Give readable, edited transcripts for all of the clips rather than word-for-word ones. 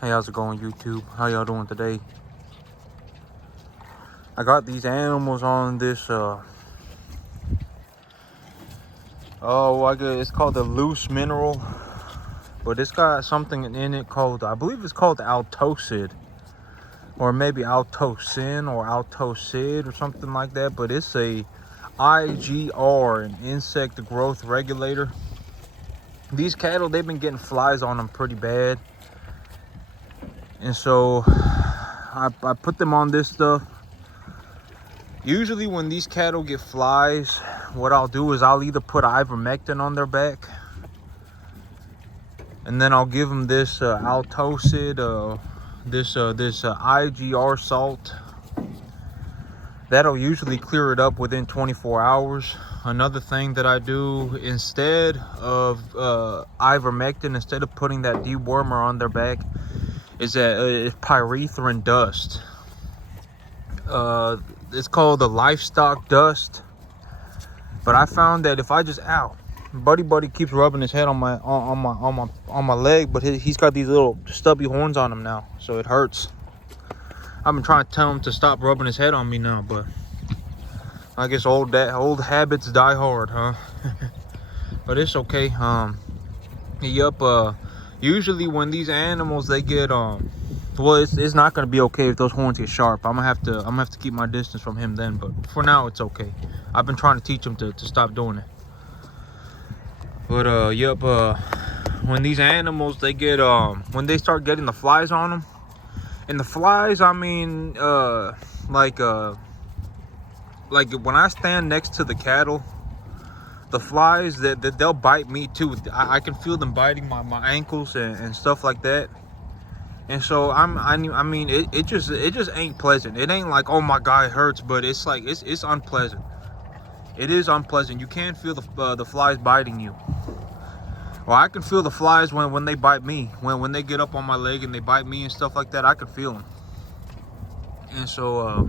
Hey, how's it going, YouTube? How y'all doing today? I got these animals on this I guess it's called the loose mineral, but it's got something in it called, I believe it's called Altocid, or maybe Altocin or Altocid or something like that. But it's a IGR, an insect growth regulator. These cattle, they've been getting flies on them pretty bad, and so I put them on this stuff. Usually when these cattle get flies, what I'll do is I'll either put ivermectin on their back, and then I'll give them this Altocid, this IGR salt. That'll usually clear it up within 24 hours. Another thing that I do instead of ivermectin, instead of putting that dewormer on their back, is that pyrethrin dust. It's called the livestock dust. But I found that if I just Buddy keeps rubbing his head on my leg, but he's got these little stubby horns on him now, so it hurts. I've been trying to tell him to stop rubbing his head on me now, but I guess old habits die hard, huh? But it's okay. Usually when these animals, they get well, it's not gonna be okay if those horns get sharp. I'm gonna have to keep my distance from him then, but for now it's okay. I've been trying to teach him to stop doing it. But when these animals, they get when they start getting the flies on them, and the flies, I mean, like when I stand next to the cattle, the flies that they'll bite me too. I can feel them biting my ankles and stuff like that. And so I mean it just ain't pleasant. It ain't like, oh my God, it hurts, but it's like it's unpleasant. It is unpleasant. You can feel the flies biting you. Well, I can feel the flies when they bite me. When they get up on my leg and they bite me and stuff like that, I can feel them. And so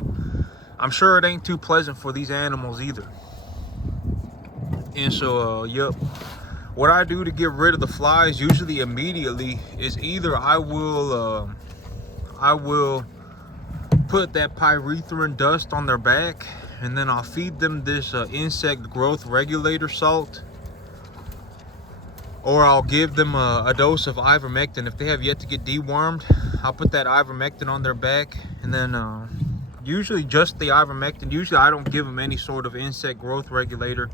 I'm sure it ain't too pleasant for these animals either. And so what I do to get rid of the flies, usually immediately, is either I will put that pyrethrin dust on their back, and then I'll feed them this insect growth regulator salt, or I'll give them a dose of ivermectin. If they have yet to get dewormed, I'll put that ivermectin on their back, and then usually just the ivermectin. Usually I don't give them any sort of insect growth regulator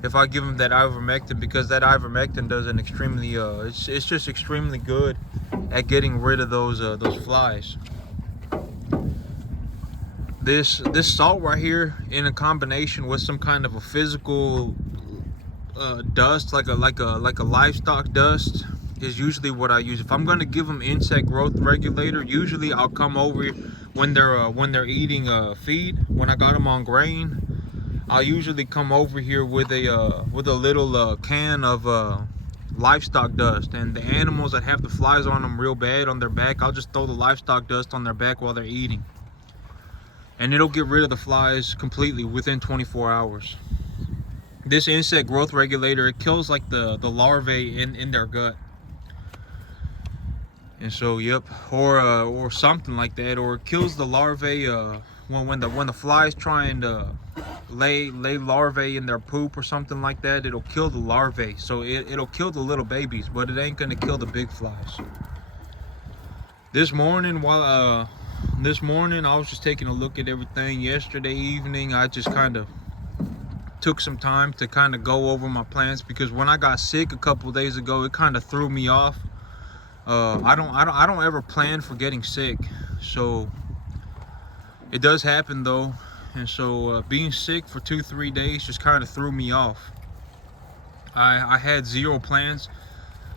if I give them that ivermectin, because that ivermectin does an extremely it's just extremely good at getting rid of those flies. This salt right here, in a combination with some kind of a physical dust, like a livestock dust, is usually what I use. If I'm going to give them insect growth regulator, usually I'll come over when they're eating feed. When I got them on grain, I'll usually come over here with a little can of livestock dust. And the animals that have the flies on them real bad on their back, I'll just throw the livestock dust on their back while they're eating, and it'll get rid of the flies completely within 24 hours. This insect growth regulator, it kills like the larvae in their gut. And so or something like that, or it kills the larvae when the flies trying to lay larvae in their poop or something like that. It'll kill the larvae, so it'll kill the little babies, but it ain't gonna kill the big flies. This morning I was just taking a look at everything. Yesterday evening, I just kind of took some time to kind of go over my plans, because when I got sick a couple days ago, it kind of threw me off. I don't ever plan for getting sick, so it does happen though. And so being sick for 2-3 days just kind of threw me off. I had zero plans.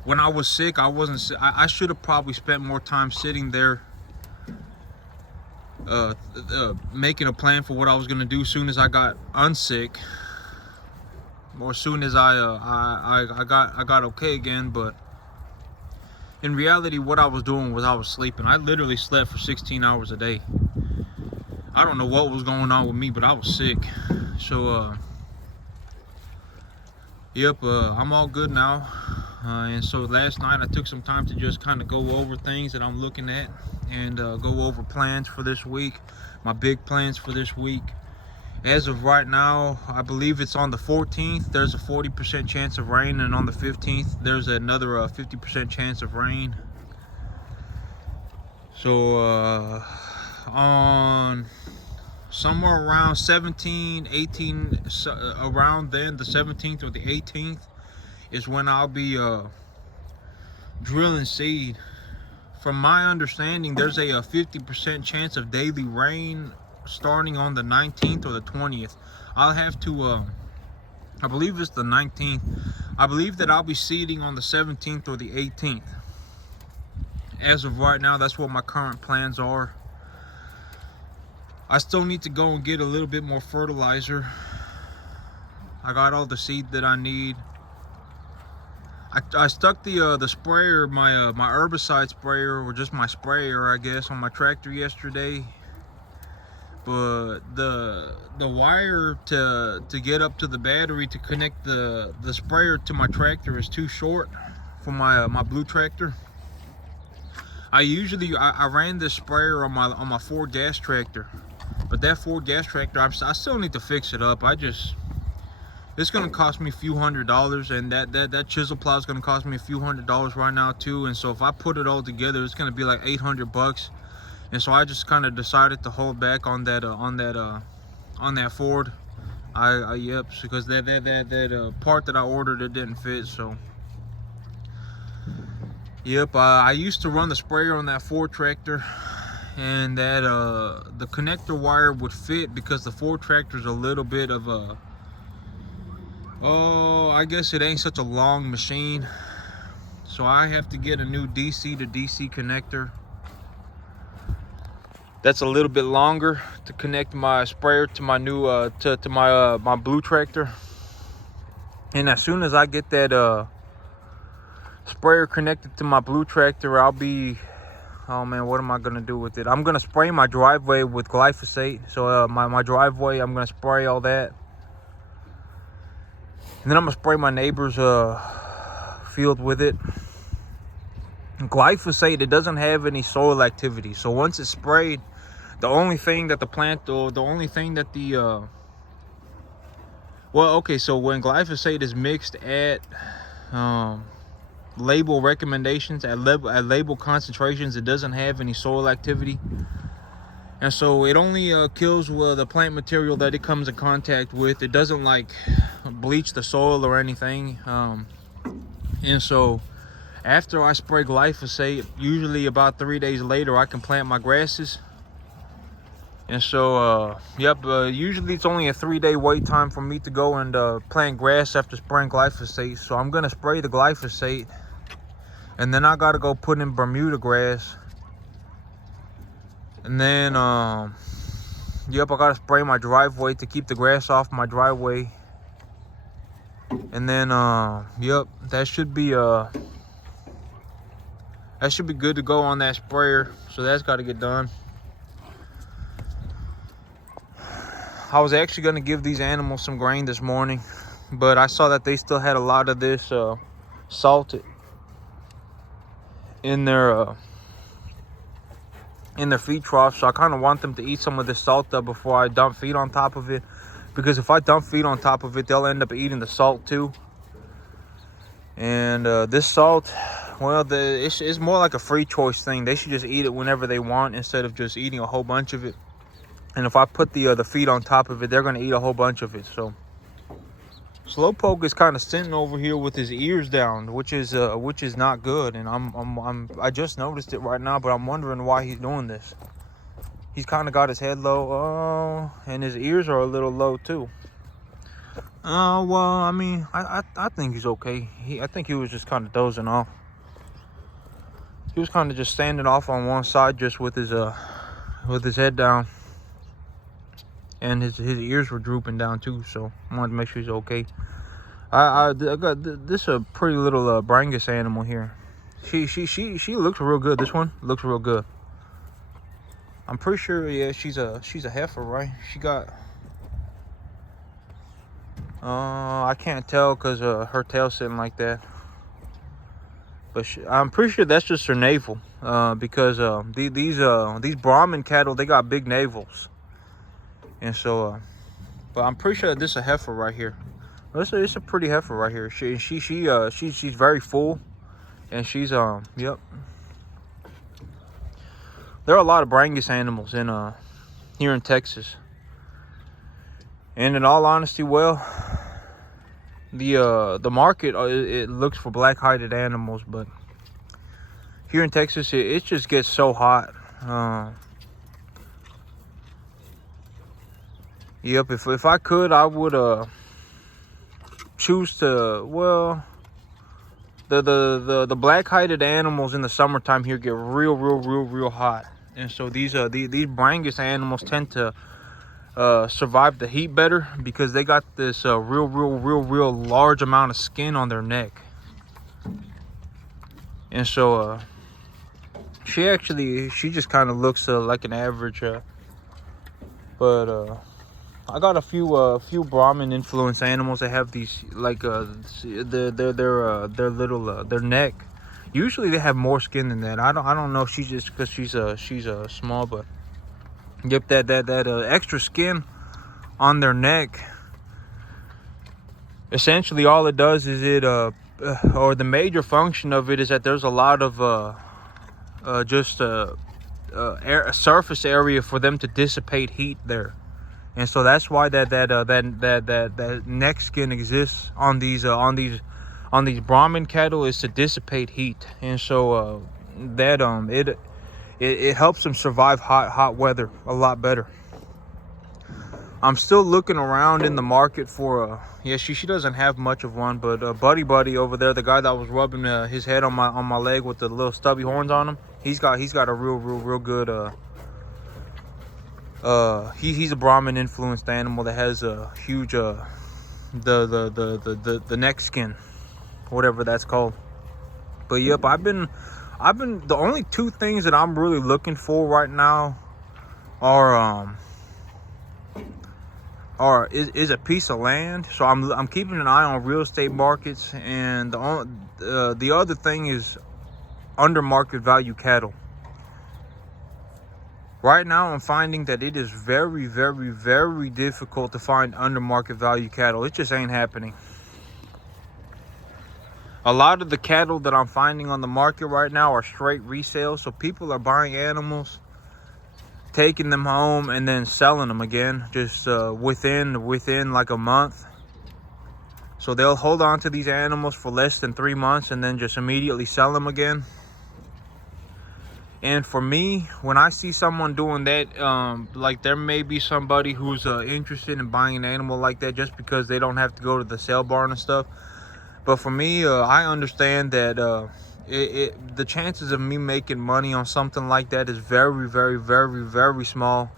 When I was sick, I should have probably spent more time sitting there making a plan for what I was going to do as soon as I got unsick, or as soon as I got okay again. But in reality, what I was doing was I was sleeping. I literally slept for 16 hours a day. I don't know what was going on with me, but I was sick. So I'm all good now. And so last night I took some time to just kind of go over things that I'm looking at and go over plans for this week, my big plans for this week. As of right now, I believe it's on the 14th, there's a 40% chance of rain, and on the 15th, there's another 50% chance of rain. So on somewhere around 17, 18, around then, the 17th or the 18th, is when I'll be drilling seed. From my understanding, there's a 50% chance of daily rain starting on the 19th or the 20th. I'll have to, I believe it's the 19th. I believe that I'll be seeding on the 17th or the 18th. As of right now, that's what my current plans are. I still need to go and get a little bit more fertilizer. I got all the seed that I need. I stuck the sprayer, my herbicide sprayer, or just my sprayer, I guess, on my tractor yesterday. But the wire to get up to the battery to connect the sprayer to my tractor is too short for my blue tractor. I ran this sprayer on my Ford gas tractor, but that Ford gas tractor, I still need to fix it up. It's gonna cost me a few $100s, and that chisel plow is gonna cost me a few $100s right now too. And so if I put it all together, it's gonna be like 800 bucks. And so I just kind of decided to hold back on that Ford. Yep, because that part that I ordered, it didn't fit. So yep, I used to run the sprayer on that Ford tractor, and that the connector wire would fit because the Ford tractor is a little bit of a, I guess it ain't such a long machine. So I have to get a new DC to DC connector that's a little bit longer to connect my sprayer to my new my blue tractor. And as soon as I get that sprayer connected to my blue tractor, I'll be, oh man, what am I gonna do with it? I'm gonna spray my driveway with glyphosate. So my driveway, I'm gonna spray all that, and then I'm gonna spray my neighbor's field with it. Glyphosate, it doesn't have any soil activity, so once it's sprayed, the only thing that the plant, or the only thing that the well, okay, so when glyphosate is mixed at label recommendations, at label concentrations, it doesn't have any soil activity, and so it only kills the plant material that it comes in contact with. It doesn't like bleach the soil or anything. And so after I spray glyphosate, usually about 3 days later, I can plant my grasses. And so usually it's only a 3-day wait time for me to go and plant grass after spraying glyphosate. So I'm gonna spray the glyphosate, and then I gotta go put in Bermuda grass, and then I gotta spray my driveway to keep the grass off my driveway. And then that should be good to go on that sprayer. So that's got to get done. I was actually going to give these animals some grain this morning, but I saw that they still had a lot of this salted in their feed trough. So I kind of want them to eat some of this salt up before I dump feed on top of it, because if I dump feed on top of it, they'll end up eating the salt too. And this salt, well, it's more like a free choice thing. They should just eat it whenever they want instead of just eating a whole bunch of it. And if I put the feed on top of it, they're gonna eat a whole bunch of it. So Slowpoke is kind of sitting over here with his ears down, which is not good. And I just noticed it right now, but I'm wondering why he's doing this. He's kind of got his head low, and his ears are a little low too. Well, I mean, I think he's okay. I think he was just kind of dozing off. He was kind of just standing off on one side, just with his head down, and his ears were drooping down too. So I wanted to make sure he's okay. I got this a pretty little Brangus animal here. She looks real good. This one looks real good. I'm pretty sure, yeah, she's a heifer, right? She got I can't tell because her tail's sitting like that. But I'm pretty sure that's just her navel, because these Brahman cattle, they got big navels, and so. But I'm pretty sure this is a heifer right here. It's a pretty heifer right here. She's very full, and she's yep. There are a lot of Brangus animals in here in Texas, and in all honesty, well, the market it looks for black-hided animals, but here in Texas it just gets so hot. Yep, if I could, I would choose to, well, the black-hided animals in the summertime here get real hot, and so these Brangus animals tend to survive the heat better because they got this real large amount of skin on their neck, and so she just kind of looks like an average, but I got a few Brahman influenced animals that have these like their little their neck. Usually they have more skin than that. I don't know if she's just because she's small, but yep, that extra skin on their neck. Essentially, all it does is or the major function of it is that there's a lot of a surface area for them to dissipate heat there. And so that's why that neck skin exists on these Brahman cattle, is to dissipate heat, and so it helps them survive hot weather a lot better. I'm still looking around in the market for yeah, she doesn't have much of one, but Buddy over there, the guy that was rubbing his head on my leg with the little stubby horns on him, he's got a real good he's a Brahman influenced animal that has a huge the neck skin, whatever that's called. But yep, I've been the only two things that I'm really looking for right now is a piece of land. So I'm keeping an eye on real estate markets, and the other thing is under market value cattle. Right now, I'm finding that it is very difficult to find under market value cattle. It just ain't happening. A lot of the cattle that I'm finding on the market right now are straight resales. So people are buying animals, taking them home, and then selling them again just within like a month. So they'll hold on to these animals for less than 3 months and then just immediately sell them again. And for me, when I see someone doing that, like there may be somebody who's interested in buying an animal like that just because they don't have to go to the sale barn and stuff. But for me, I understand that the chances of me making money on something like that is very small.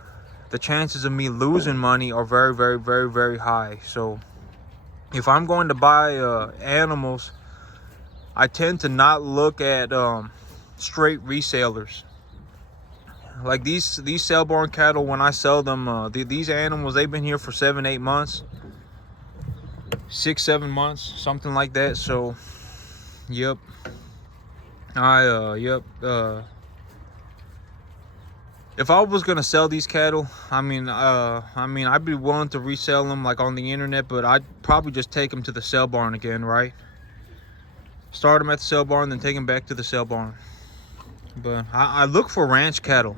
The chances of me losing money are very high. So if I'm going to buy animals, I tend to not look at straight resellers. Like these sale barn cattle, when I sell them, these animals, they've been here for 7-8 months, 6-7 months, something like that. So yep, if I was gonna sell these cattle, I mean I'd be willing to resell them like on the internet, but I'd probably just take them to the sale barn again, right? Start them at the sale barn, then take them back to the sale barn. But I look for ranch cattle,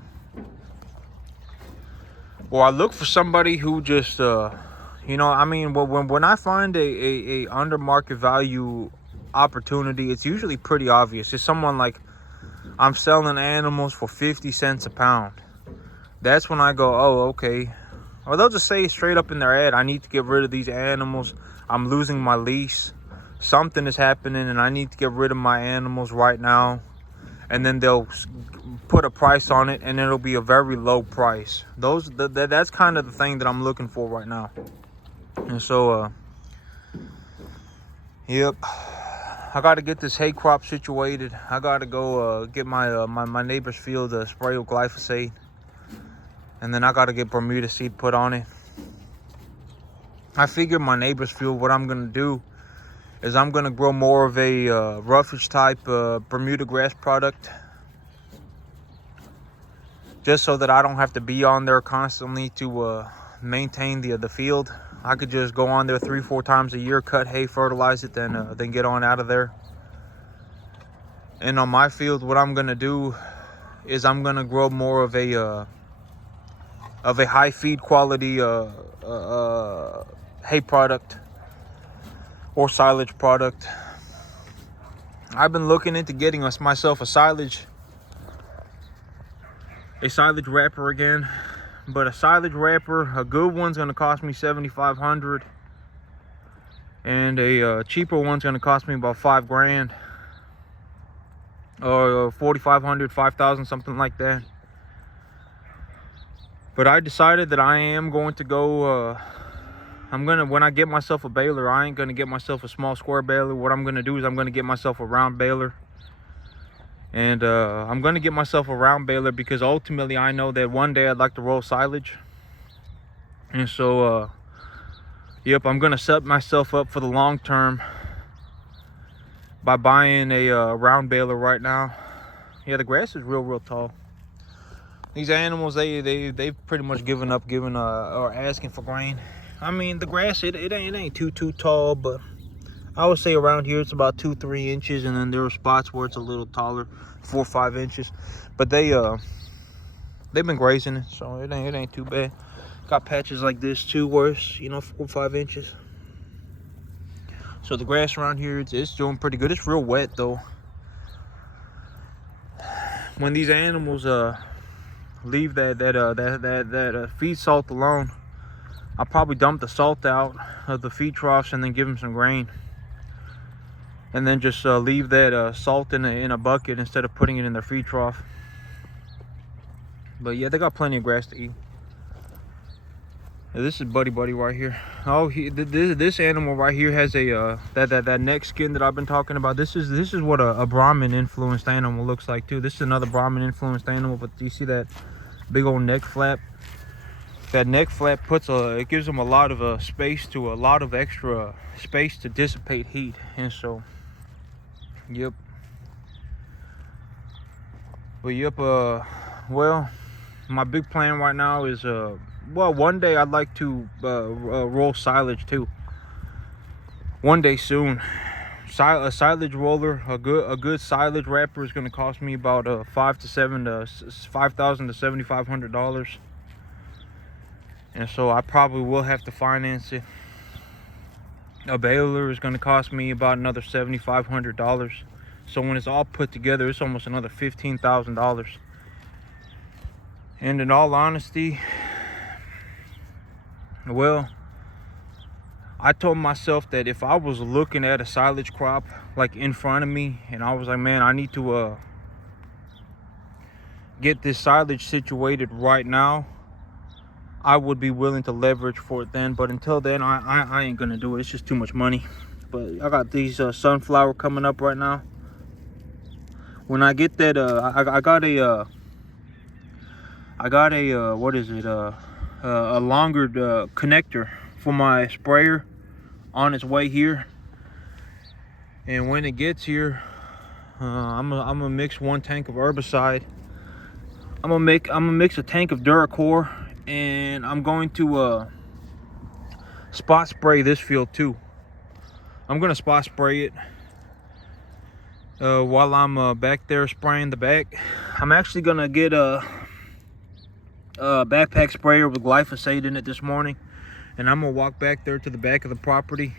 or I look for somebody who just you know, I mean, when I find a under market value opportunity, it's usually pretty obvious. It's someone like, I'm selling animals for 50 cents a pound. That's when I go, oh, okay. Or they'll just say straight up in their ad, I need to get rid of these animals. I'm losing my lease. Something is happening and I need to get rid of my animals right now. And then they'll put a price on it, and it'll be a very low price. That's kind of the thing that I'm looking for right now. And so yep, I got to get this hay crop situated. I got to go get my neighbor's field spray with glyphosate, and then I got to get Bermuda seed put on it. I figured my neighbor's field, what I'm gonna do is I'm gonna grow more of a roughage type Bermuda grass product, just so that I don't have to be on there constantly to maintain the field. I could just go on there 3-4 times a year, cut hay, fertilize it, then get on out of there. And on my field, what I'm gonna do is I'm gonna grow more of a high feed quality hay product or silage product. I've been looking into getting myself a silage wrapper again, but a silage wrapper, a good one's gonna cost me $7,500, and a cheaper one's gonna cost me about $5 grand, or $4,500, $5,000, something like that. But I decided that I am going to go. When I get myself a baler, I ain't gonna get myself a small square baler. What I'm gonna do is I'm gonna get myself a round baler. And I'm gonna get myself a round baler because ultimately I know that one day I'd like to roll silage. And so, yep, I'm gonna set myself up for the long term by buying a round baler right now. Yeah, the grass is real tall. These animals, they've pretty much given up or asking for grain. I mean, the grass, it ain't too tall, but I would say around here it's about 2-3 inches, and then there are spots where it's a little taller, 4 or 5 inches. But they've been grazing it, so it ain't too bad. Got patches like this too, where it's 4 or 5 inches. So the grass around here, it's doing pretty good. It's real wet though. When these animals leave that feed salt alone, I'll probably dump the salt out of the feed troughs and then give them some grain, and then just leave that salt in a bucket instead of putting it in their feed trough. But yeah, they got plenty of grass to eat. Yeah, this is Buddy right here. Oh, this animal right here has a that neck skin that I've been talking about. This is what a Brahmin influenced animal looks like too. This is another Brahmin influenced animal, but you see that big old neck flap? That neck flap it gives them a lot of extra space to dissipate heat. And so, yep. But yep, well, my big plan right now is well, one day I'd like to roll silage too. One day soon. A silage roller, a good silage wrapper is going to cost me about $5,000 to $7,500. And so I probably will have to finance it. A baler is going to cost me about another $7,500. So when it's all put together, it's almost another $15,000. And in all honesty, well, I told myself that if I was looking at a silage crop like in front of me, and I was like, man, I need to get this silage situated right now, I would be willing to leverage for it then. But until then, I ain't gonna do it. It's just too much money. But I got these sunflower coming up right now. When I get that, I got a what is it? A longer connector for my sprayer on its way here. And when it gets here, I'm gonna mix 1 tank of herbicide. I'm gonna mix a tank of Duracor, and I'm going to spot spray this field too. I'm gonna spot spray it while I'm back there spraying the back. I'm actually gonna get a backpack sprayer with glyphosate in it this morning, and I'm gonna walk back there to the back of the property,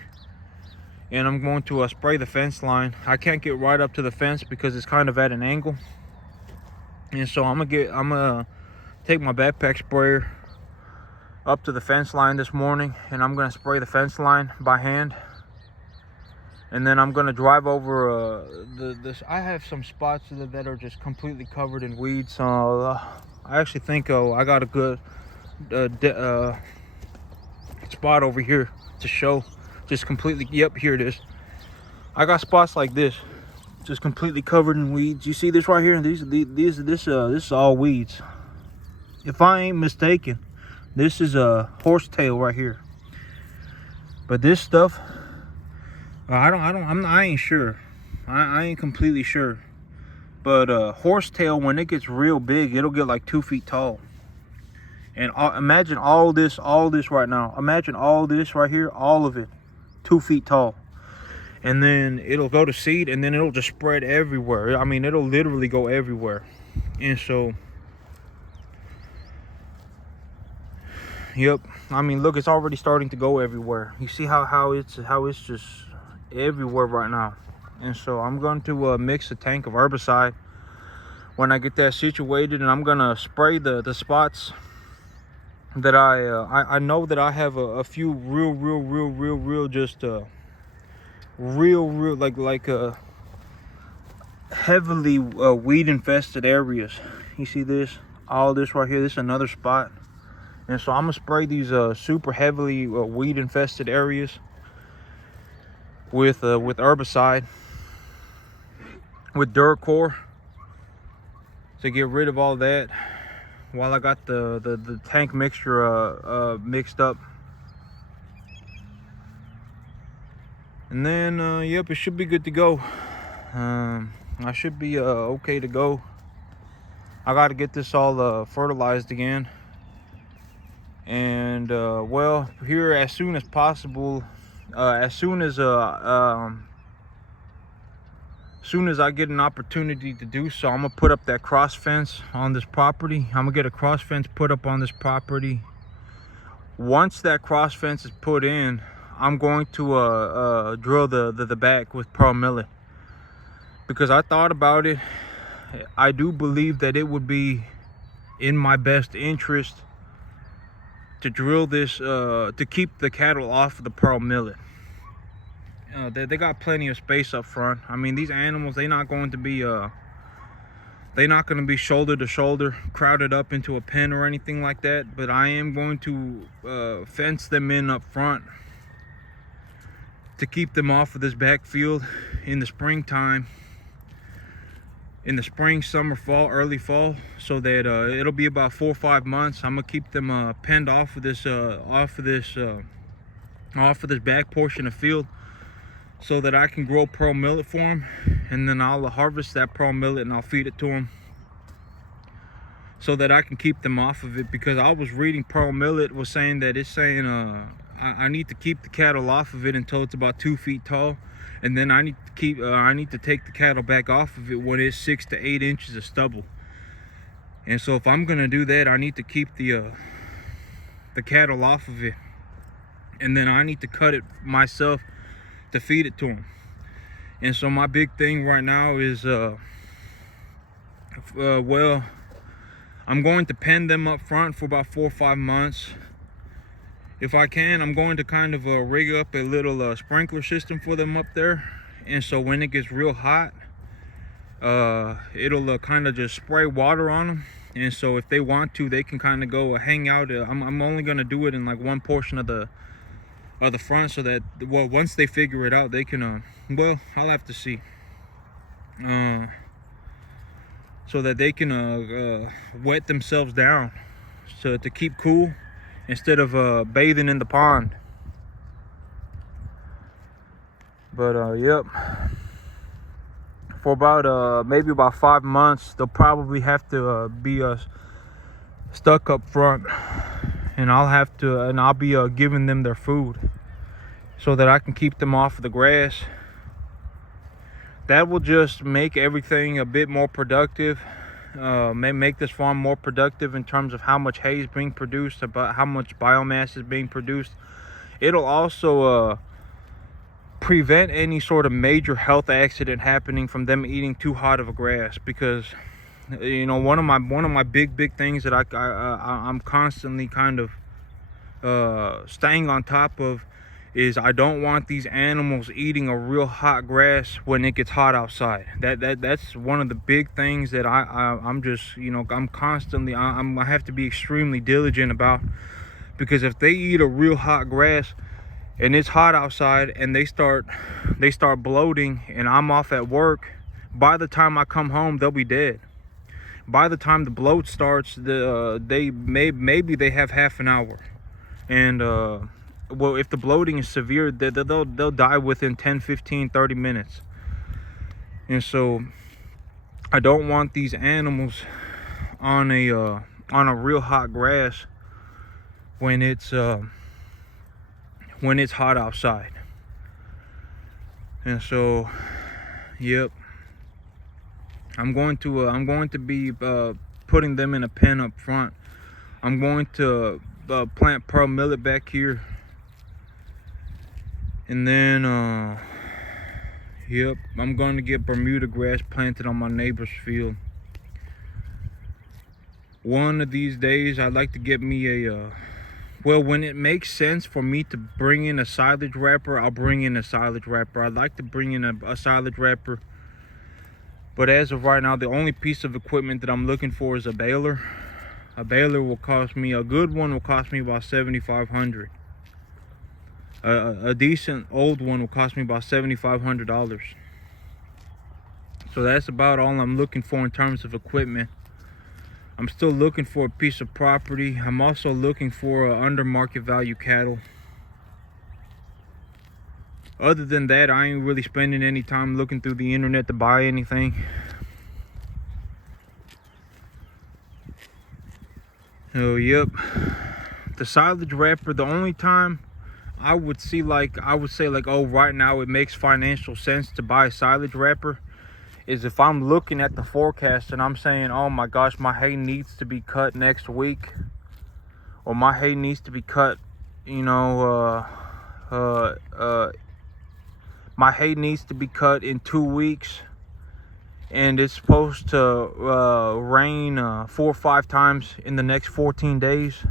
and I'm going to spray the fence line. I can't get right up to the fence because it's kind of at an angle, and so I'm gonna take my backpack sprayer up to the fence line this morning, and I'm gonna spray the fence line by hand. And then I'm gonna drive over this. I have some spots that are just completely covered in weeds. So I actually think I got a good spot over here to show. Just completely, yep, here it is. I got spots like this, just completely covered in weeds. You see this right here? This is all weeds. If I ain't mistaken, this is a horsetail right here. But this stuff I ain't sure. I ain't completely sure. But horsetail, when it gets real big, it'll get like 2 feet tall. And imagine all this right now. Imagine all this right here, all of it, 2 feet tall. And then it'll go to seed, and then it'll just spread everywhere. I mean, it'll literally go everywhere. And so, yep. I mean, look, it's already starting to go everywhere. You see how it's just everywhere right now. And so I'm going to mix a tank of herbicide when I get that situated, and I'm gonna spray the spots that I know that I have a few real just real like heavily weed infested areas. You see this, all this right here, this is another spot. And so I'm gonna spray these super heavily weed infested areas with herbicide, with Duracor, to get rid of all that, while I got the tank mixture mixed up. And then yep, it should be good to go. I should be okay to go. I got to get this all fertilized again, and well, here as soon as possible, as soon as I get an opportunity to do so, I'm gonna put up that cross fence on this property. I'm gonna get a cross fence put up on this property. Once that cross fence is put in, I'm going to drill the back with pearl millet, because I thought about it. I do believe that it would be in my best interest to drill this to keep the cattle off of the pearl millet. They got plenty of space up front. I mean, these animals, they're not going to be shoulder to shoulder crowded up into a pen or anything like that, but I am going to fence them in up front to keep them off of this backfield in the springtime, in the spring, summer, fall, early fall, so that it'll be about 4 or 5 months. I'm gonna keep them penned off of this back portion of field, so that I can grow pearl millet for them, and then I'll harvest that pearl millet and I'll feed it to them, so that I can keep them off of it. Because I was reading, pearl millet was saying that it's saying I need to keep the cattle off of it until it's about 2 feet tall, and then I need to take the cattle back off of it when it's 6 to 8 inches of stubble. And so if I'm gonna do that, I need to keep the cattle off of it, and then I need to cut it myself to feed it to them. And so my big thing right now is well, I'm going to pen them up front for about 4 or 5 months. If I can, I'm going to kind of rig up a little sprinkler system for them up there, and so when it gets real hot, it'll kind of just spray water on them. And so if they want to, they can kind of go hang out. I'm only going to do it in like one portion of the front, so that, well, once they figure it out, they can well, I'll have to see, so that they can wet themselves down, so to keep cool instead of bathing in the pond. But yep, for about maybe about 5 months, they'll probably have to be stuck up front, and I'll be giving them their food, so that I can keep them off of the grass. That will just make everything a bit more productive, make this farm more productive in terms of how much hay is being produced, about how much biomass is being produced. It'll also prevent any sort of major health accident happening from them eating too hot of a grass. Because, you know, one of my big things that I'm constantly kind of staying on top of is I don't want these animals eating a real hot grass when it gets hot outside. That's one of the big things that I'm just, you know, I'm constantly, I have to be extremely diligent about. Because if they eat a real hot grass and it's hot outside and they start bloating and I'm off at work, by the time I come home, they'll be dead. By the time the bloat starts, maybe they have half an hour. And well, if the bloating is severe, they'll die within 10, 15, 30 minutes. And so I don't want these animals on a real hot grass when it's hot outside. And so, yep, I'm going to be putting them in a pen up front. I'm going to plant pearl millet back here, and then yep, I'm going to get Bermuda grass planted on my neighbor's field. One of these days I'd like to get me a well, when it makes sense for me to bring in a silage wrapper, I'll bring in a silage wrapper. I'd like to bring in a silage wrapper, but as of right now, the only piece of equipment that I'm looking for is a baler. A baler will cost me, a good one will cost me about $7,500. A decent old one will cost me about $7,500. So that's about all I'm looking for in terms of equipment. I'm still looking for a piece of property. I'm also looking for under market value cattle. Other than that, I ain't really spending any time looking through the internet to buy anything. Oh, yep. The silage wrapper, the only time I would say like, oh, right now it makes financial sense to buy a silage wrapper is if I'm looking at the forecast and I'm saying, oh my gosh, my hay needs to be cut next week, or my hay needs to be cut, you know, my hay needs to be cut in 2 weeks, and it's supposed to rain 4 or 5 times in the next 14 days.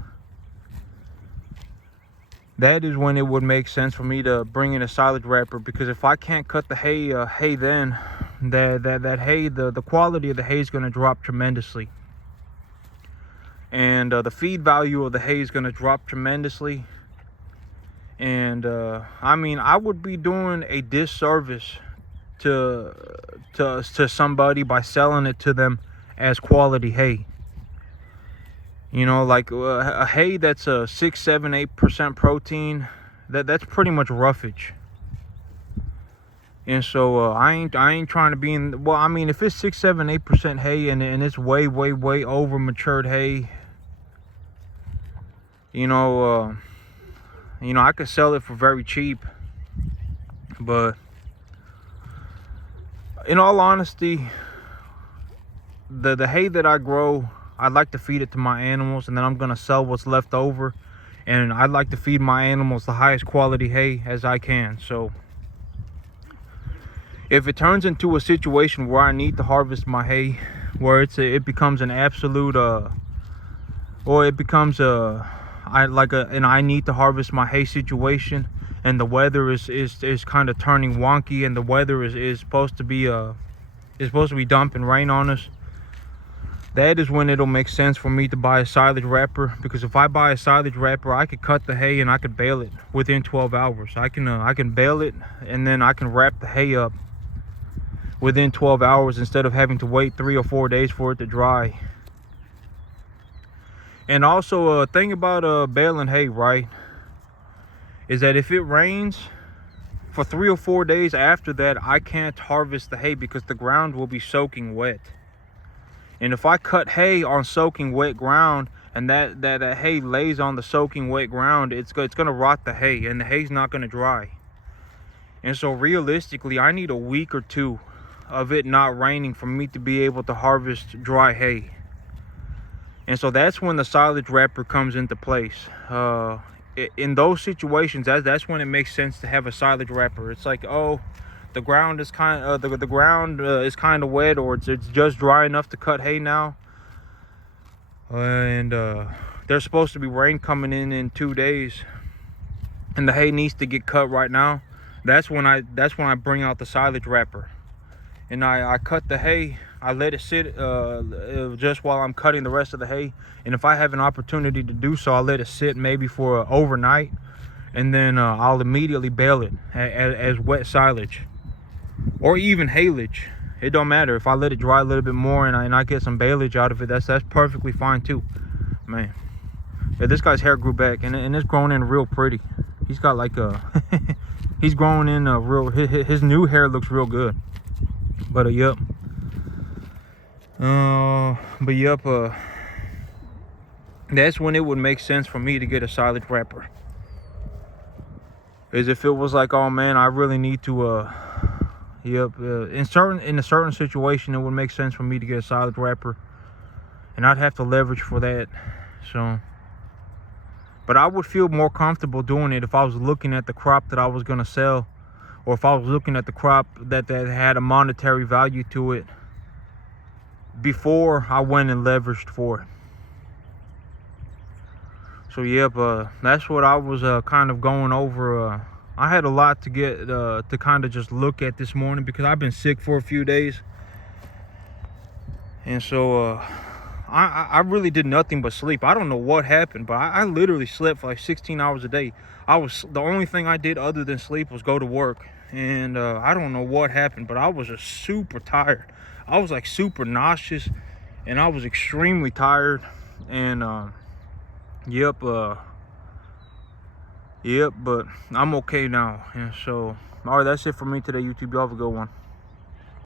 That is when it would make sense for me to bring in a silage wrapper, because if I can't cut the hay, then that hay, the quality of the hay is going to drop tremendously, and the feed value of the hay is going to drop tremendously. And I mean, I would be doing a disservice to somebody by selling it to them as quality hay. You know, like a hay that's a 6, 7, 8% protein, that's pretty much roughage. And so I ain't trying to be in. Well, I mean, if it's 6, 7, 8% hay and it's way over matured hay, you know, I could sell it for very cheap. But in all honesty, the hay that I grow, I'd like to feed it to my animals, and then I'm gonna sell what's left over. And I'd like to feed my animals the highest quality hay as I can. So if it turns into a situation where I need to harvest my hay, where it becomes an absolute or it becomes I need to harvest my hay situation, and the weather is kind of turning wonky, and the weather is supposed to be dumping rain on us, that is when it'll make sense for me to buy a silage wrapper. Because if I buy a silage wrapper, I could cut the hay and I could bale it within 12 hours. I can bale it, and then I can wrap the hay up within 12 hours instead of having to wait 3 or 4 days for it to dry. And also a thing about baling hay, right, is that if it rains for 3 or 4 days after that, I can't harvest the hay because the ground will be soaking wet. And if I cut hay on soaking wet ground, and that hay lays on the soaking wet ground, it's gonna rot the hay, and the hay's not gonna dry. And so realistically, I need a week or 2 of it not raining for me to be able to harvest dry hay. And so that's when the silage wrapper comes into place. In those situations, that's when it makes sense to have a silage wrapper. It's like, oh, the ground is kind of wet, or it's just dry enough to cut hay now, and there's supposed to be rain coming in 2 days, and the hay needs to get cut right now. That's when I bring out the silage wrapper, and I cut the hay. I let it sit just while I'm cutting the rest of the hay, and if I have an opportunity to do so, I'll let it sit maybe for overnight, and then I'll immediately bale it as wet silage, or even haylage. It don't matter. If I let it dry a little bit more and I get some baleage out of it, that's perfectly fine too. Man, yeah, this guy's hair grew back, and it's grown in real pretty. He's got like a he's growing in a real, his new hair looks real good. But yep. That's when it would make sense for me to get a silage wrapper. Is if it was like, oh man, I really need to in a certain situation, it would make sense for me to get a silage wrapper, and I'd have to leverage for that. So, but I would feel more comfortable doing it if I was looking at the crop that I was gonna sell, or if I was looking at the crop that had a monetary value to it before I went and leveraged for it. So yep, that's what I was kind of going over. I had a lot to get to kind of just look at this morning, because I've been sick for a few days, and so I really did nothing but sleep. I don't know what happened, but I literally slept for like 16 hours a day. The only thing I did other than sleep was go to work, and I don't know what happened, but I was just super tired. I was like super nauseous, and I was extremely tired, and yep, but I'm okay now. And so, all right, that's it for me today, YouTube. Y'all have a good one.